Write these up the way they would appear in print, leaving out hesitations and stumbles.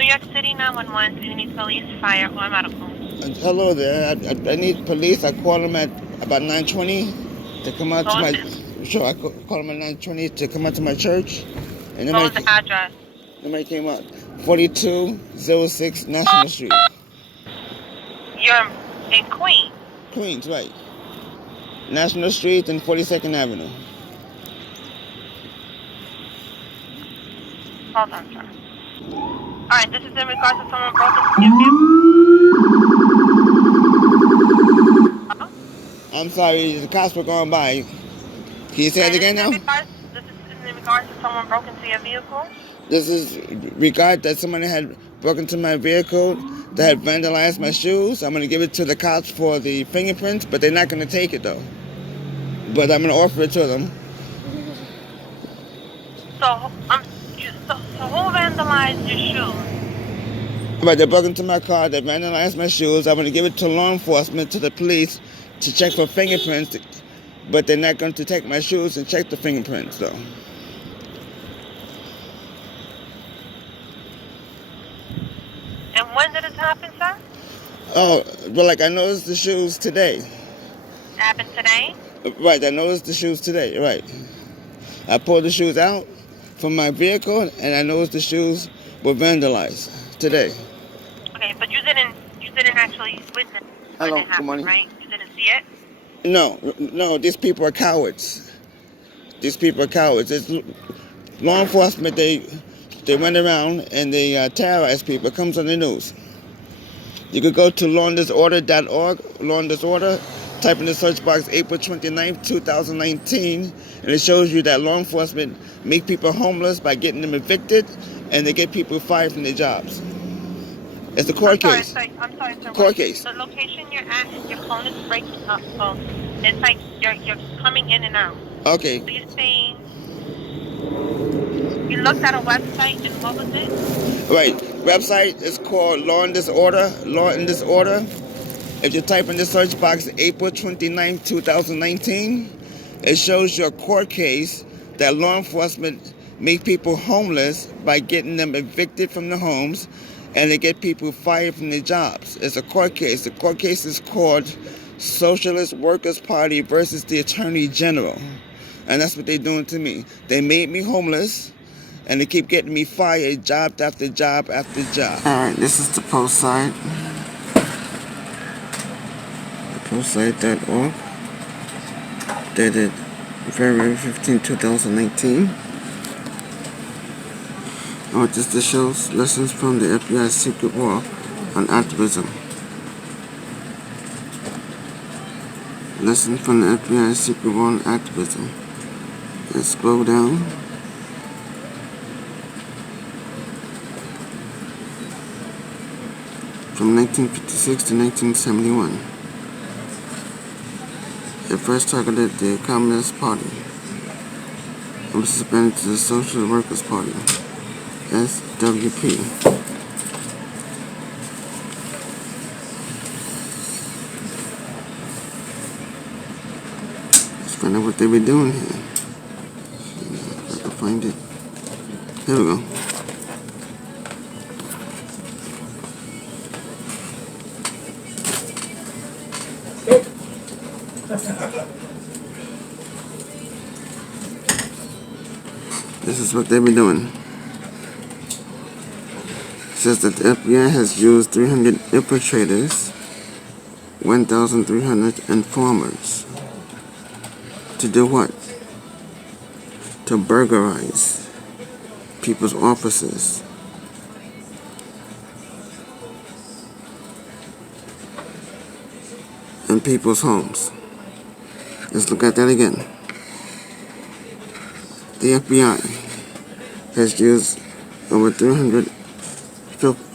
New York City 911. Do you need police, fire, or medical? Hello there. I need police. I called them at about 9:20 to come out to What was my. it? Sure, I called them at 9:20 to come out to my church, and What was the address? nobody came out. 4206 National Street, You're in Queens. Queens, right? National Street and 42nd Avenue. Hold on, sir. All right, this is in regards to someone broke into your vehicle. Hello? I'm sorry, the cops were going by. Can you say it And again now? this is in regards to someone broke into your vehicle. This is regard that someone had broken into my vehicle that had vandalized my shoes. I'm going to give it to the cops for the fingerprints, but they're not going to take it though. But I'm going to offer it to them. So, so who vandalized your shoes? Right, they broke into my car, they vandalized my shoes. I'm going to give it to law enforcement, to the police, to check for fingerprints, but they're not going to take my shoes and check the fingerprints though. And when did this happen, sir? Oh, well, like I noticed the shoes today. It happened today? Right, I noticed the shoes today, right. I pulled the shoes out from my vehicle and I noticed the shoes were vandalized today. Okay, but you didn't actually witness when Hello, it good happened, morning. right? You didn't see it? No, these people are cowards. These people are cowards. It's law enforcement, they run around and they terrorize people. It comes on the news. You could go to lawanddisorder.org, Law and Disorder, type in the search box April 29th, 2019, and it shows you that law enforcement make people homeless by getting them evicted, and they get people fired from their jobs. It's a court case. I'm sorry, sir. Court case. The location you're at and your phone is breaking up, so it's like you're coming in and out. Okay. So you're saying you looked at a website and what was it? Right. Website is called Law and Disorder. Law and Disorder. If you type in the search box April 29th, 2019, it shows you a court case that law enforcement make people homeless by getting them evicted from their homes, and they get people fired from their jobs. It's a court case. The court case is called Socialist Workers Party versus the Attorney General. And that's what they're doing to me. They made me homeless, and they keep getting me fired job after job after job. All right, this is the post site. Postsite.org, dated February 15, 2019. What this shows lessons from the FBI's secret war on activism. Lessons from the FBI's secret war on activism. Let's scroll down. From 1956 to 1971. It first targeted the Communist Party and was expanded to the Social Workers Party, SWP. Let's find out what they be doing here. If I can find it. Here we go. This is what they be doing. It says that the FBI has used 300 infiltrators, 1,300 informers. To do what? To burglarize people's offices. And people's homes. Let's look at that again. The FBI has used over 300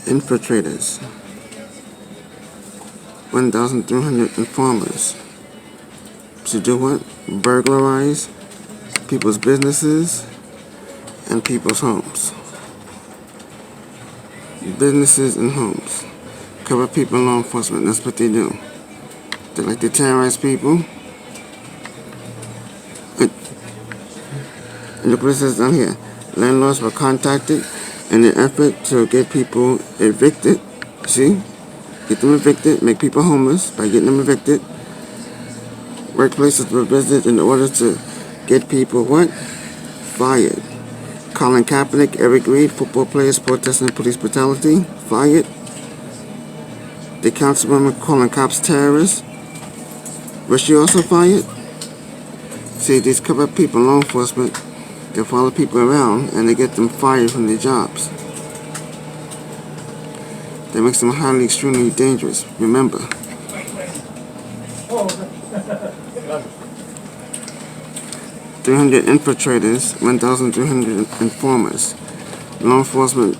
infiltrators, 1,300 informers to do what? Burglarize people's businesses and people's homes. Businesses and homes. Cover people in law enforcement. That's what they do. They like to terrorize people. And look what it says down here. Landlords were contacted in an effort to get people evicted. See? Get them evicted, make people homeless by getting them evicted. Workplaces were visited in order to get people what? Fired. Colin Kaepernick, Eric Reed, football players protesting police brutality, fired. The councilwoman calling cops terrorists, was she also fired? See, these corrupt people in law enforcement, they follow people around and they get them fired from their jobs. That makes them highly, extremely dangerous. Remember, 300 infiltrators, 1,300 informers. Law enforcement,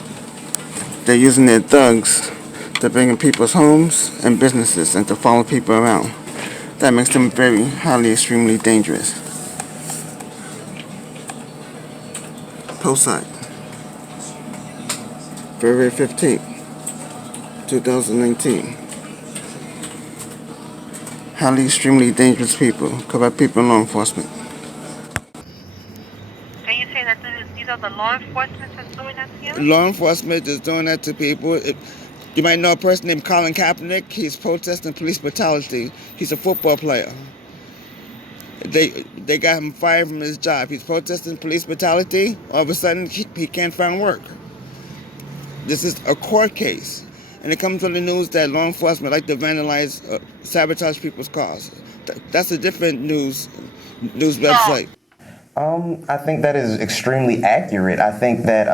they're using their thugs to bring in people's homes and businesses and to follow people around. That makes them very highly, extremely dangerous. Post-site, February 15th, 2019. Highly, extremely dangerous people, corrupt people in law enforcement. Can you say that these are the law enforcement that's doing that to you? Law enforcement is doing that to people. You might know a person named Colin Kaepernick. He's protesting police brutality. He's a football player. They got him fired from his job. He's protesting police brutality. All of a sudden, he can't find work. This is a court case. And it comes on the news that law enforcement like to vandalize, sabotage people's cars. That's a different news website. I think that is extremely accurate. I think that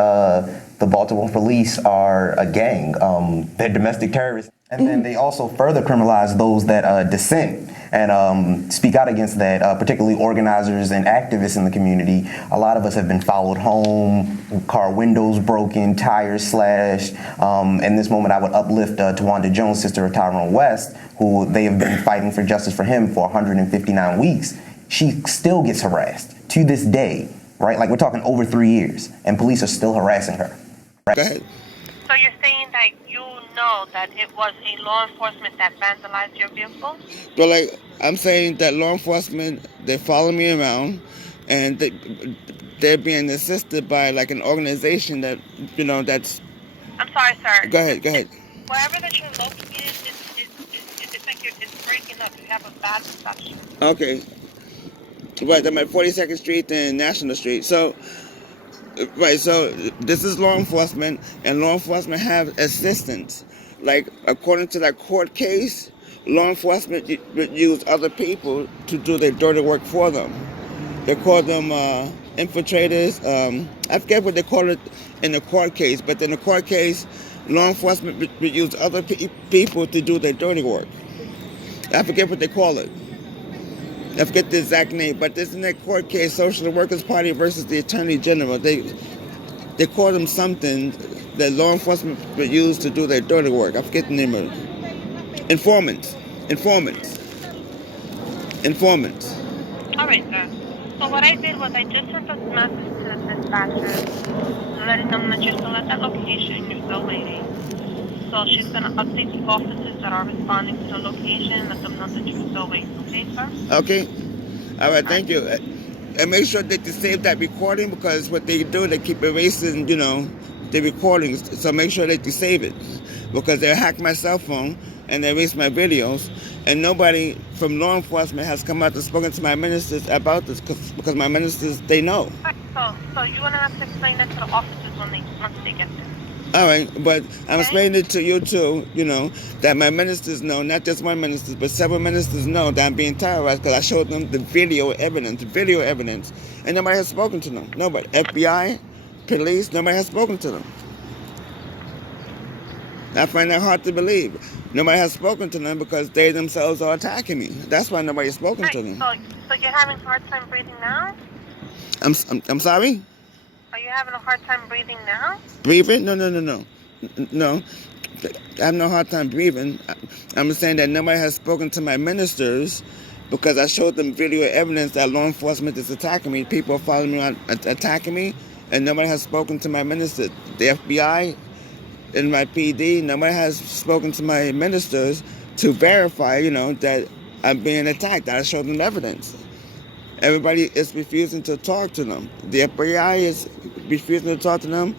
the Baltimore police are a gang. They're domestic terrorists. And then they also further criminalize those that dissent and speak out against that, particularly organizers and activists in the community. A lot of us have been followed home, car windows broken, tires slashed. In this moment, I would uplift Tawanda Jones, sister of Tyrone West, who they have been fighting for justice for him for 159 weeks. She still gets harassed to this day, right? Like, we're talking over 3 years, and police are still harassing her. Right? Go ahead. So you're saying that you know that it was a law enforcement that vandalized your vehicle? But like I'm saying that law enforcement, they follow me around, and they're being assisted by like an organization that that's. I'm sorry, sir. Go ahead. Wherever that you're located, it's like it's breaking up. You have a bad reception. Okay. Right, I'm at 42nd Street and National Street. So, right, so this is law enforcement, and law enforcement have assistants. Like, according to that court case, law enforcement would use other people to do their dirty work for them. They call them infiltrators. I forget what they call it in the court case, but in the court case, law enforcement would use other people to do their dirty work. I forget what they call it. I forget the exact name, but this in that court case, Social Workers Party versus the Attorney General. They call them something that law enforcement would use to do their dirty work. I forget the name of it. Informants. All right, sir. So what I did was I just sent a message to the dispatcher, letting them that you're still at that location, you're still waiting. So she's going to update the officers that are responding to the location and let them know that you're still waiting. Okay, sir? Okay. All right, thank you. And make sure that you save that recording, because what they do, they keep erasing, the recordings. So make sure that you save it, because they hack my cell phone and they erase my videos. And nobody from law enforcement has come out and spoken to my ministers about this, because my ministers, they know. All right, so you're going to have to explain that to the officers once they get there. All right, but I'm explaining it to you too, that my ministers know, not just one minister, but several ministers know that I'm being terrorized, because I showed them the video evidence, and nobody has spoken to them. Nobody. FBI, police, nobody has spoken to them. I find that hard to believe. Nobody has spoken to them because they themselves are attacking me. That's why nobody has spoken to them. So you're having a hard time breathing now? I'm sorry? Are you having a hard time breathing now? Breathing? No. No. I have no hard time breathing. I'm saying that nobody has spoken to my ministers because I showed them video evidence that law enforcement is attacking me. People are following me around, attacking me, and nobody has spoken to my ministers. The FBI and my PD, nobody has spoken to my ministers to verify, that I'm being attacked. I showed them evidence. Everybody is refusing to talk to them. The FBI is refusing to talk to them.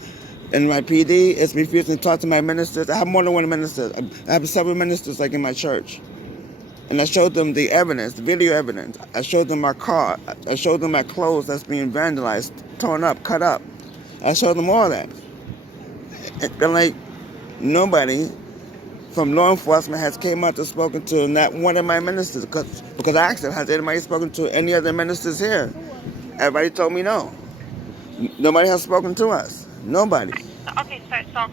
in my PD is refusing to talk to my ministers. I have more than one minister. I have several ministers like in my church. And I showed them the evidence, the video evidence. I showed them my car. I showed them my clothes that's being vandalized, torn up, cut up. I showed them all that. And like nobody from law enforcement has came out and spoken to not one of my ministers because I asked them, has anybody spoken to any other ministers here? Everybody told me no. Nobody has spoken to us. Nobody. Okay, sir, so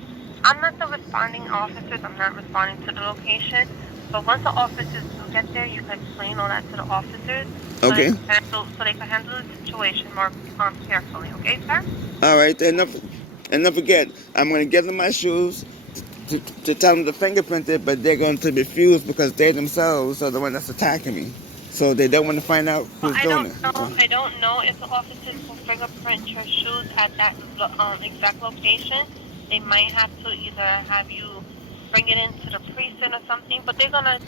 I'm not the responding officers. I'm not responding to the location. But once the officers do get there, you can explain all that to the officers. Okay. So they can handle the situation more carefully. Okay, sir? All right. And don't forget, I'm going to give them my shoes to tell them to fingerprint it, but they're going to refuse because they themselves are the one that's attacking me. So they don't want to find out who's doing it. I don't know if the officers will fingerprint your shoes at that exact location. They might have to either have you bring it into the precinct or something, but they're gonna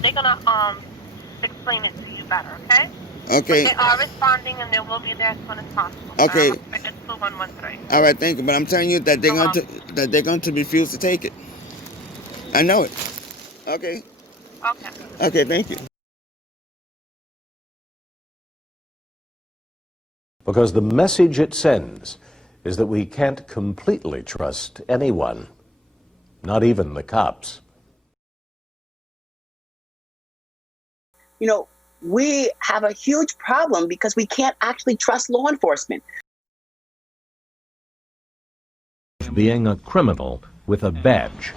explain it to you better, okay? Okay. But they are responding and they will be there as soon as possible. Okay. It's 2113. All right, thank you. But I'm telling you that they're going to refuse to take it. I know it. Okay. Okay. Okay, thank you. Because the message it sends is that we can't completely trust anyone, not even the cops. You know, we have a huge problem because we can't actually trust law enforcement. Being a criminal with a badge.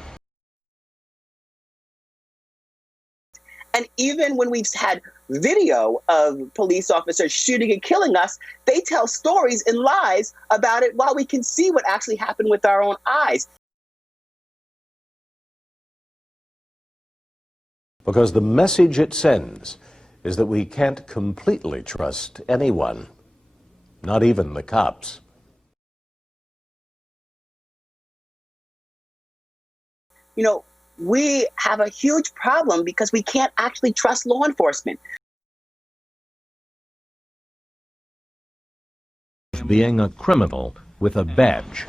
And even when we've had video of police officers shooting and killing us, they tell stories and lies about it while we can see what actually happened with our own eyes. Because the message it sends is that we can't completely trust anyone, not even the cops. You know, we have a huge problem because we can't actually trust law enforcement. Being a criminal with a badge.